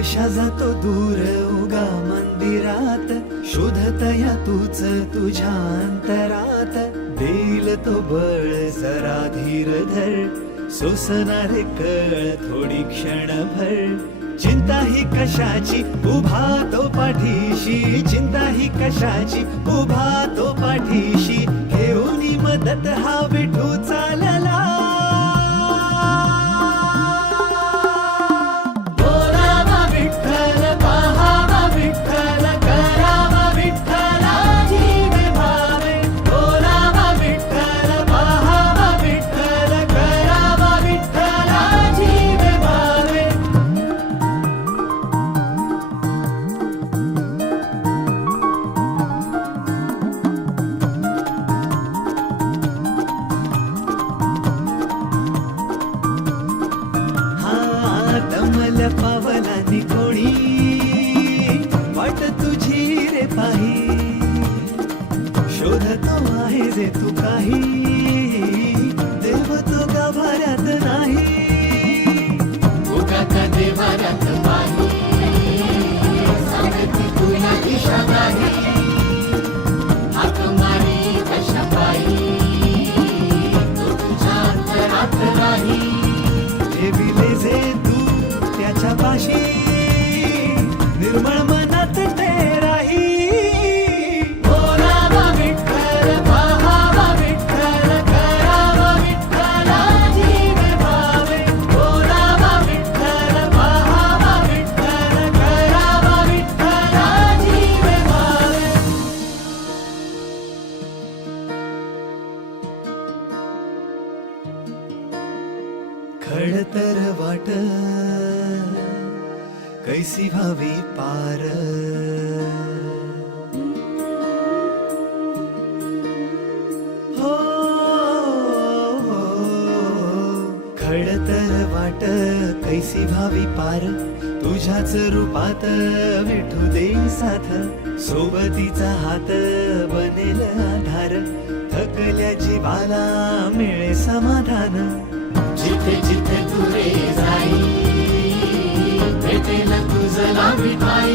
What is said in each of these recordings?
कशा जातो दूर उगा मंदिरात, शोधतया तूच तुझ्या अंतरात. देईल तो बळ जरा धीर धर, सोसणारे कळ थोडी क्षणभर. चिंता ही कशाची उभा तो पाठीशी, चिंता ही कशाची उभा तो पाठीशी. घेऊन मदत हा विठू चालला. बोलावा विठ्ठल, पाहावा विठ्ठल, करावा विठ्ठला जीवे भावे. बोलावा विठ्ठल, पाहावा विठ्ठल, करावा विठ्ठला जीवे भावे. दमल पावलानी कोणी वाट तुझी रे पाही. शोधतो आहे जे तू काही, देव तो गाभाऱ्यात नाही. उगा का देवाऱ्यात पाही, सांगती तुला दिशा नाही. हाक मारी कशा पायी, तो तुझ्या अंतरात नाही. ठेविले जे त्याच्या पाशी, निर्मळ मनात ते राही. बोलावा विठ्ठल, पाहावा विठ्ठल, करावा विठ्ठला जीवे भावे. बोलावा विठ्ठल, पाहावा विठ्ठल, करावा विठ्ठला जीवे भावे. खडतर वाट कैसी भावी पार. हो खडतर वाट कैसी भावी पार. तुझ्याच रूपात विठू दे साथ, सोबतीचा हात बनेल आधार. थकल्या जीवाला मिळे समाधान, जिथे जिथे तुरे जाई भेटेल तुझला विठाई.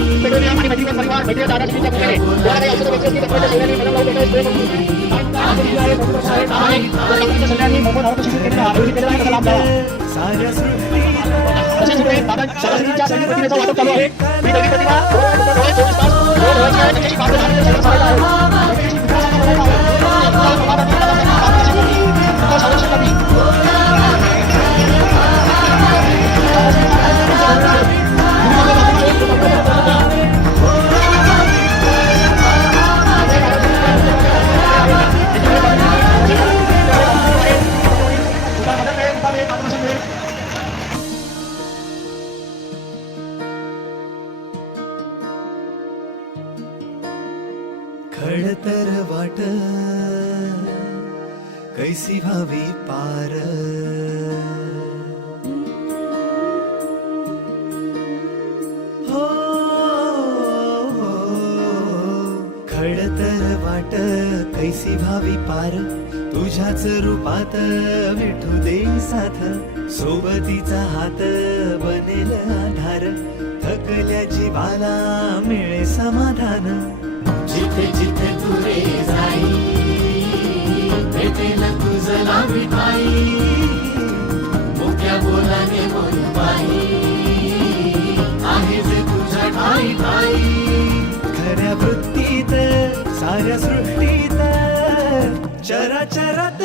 साऱ्या खडतर वाट कैसी भावी पार. हो खडतर वाट कैसी भावी पार. तुझ्याच रूपात विठू दे साथ, सोबतीचा हात बनेल आधार. थकल्या जीवाला मिळे समाधान, जिथे जिथे तुरे जाई भेटेल तुझला विठाई. मुक्या बोलाने बोल पाही, आहे जे तुझ्या ठाई ठाई. खऱ्या वृत्तीत साऱ्या सृष्टीत चराचरात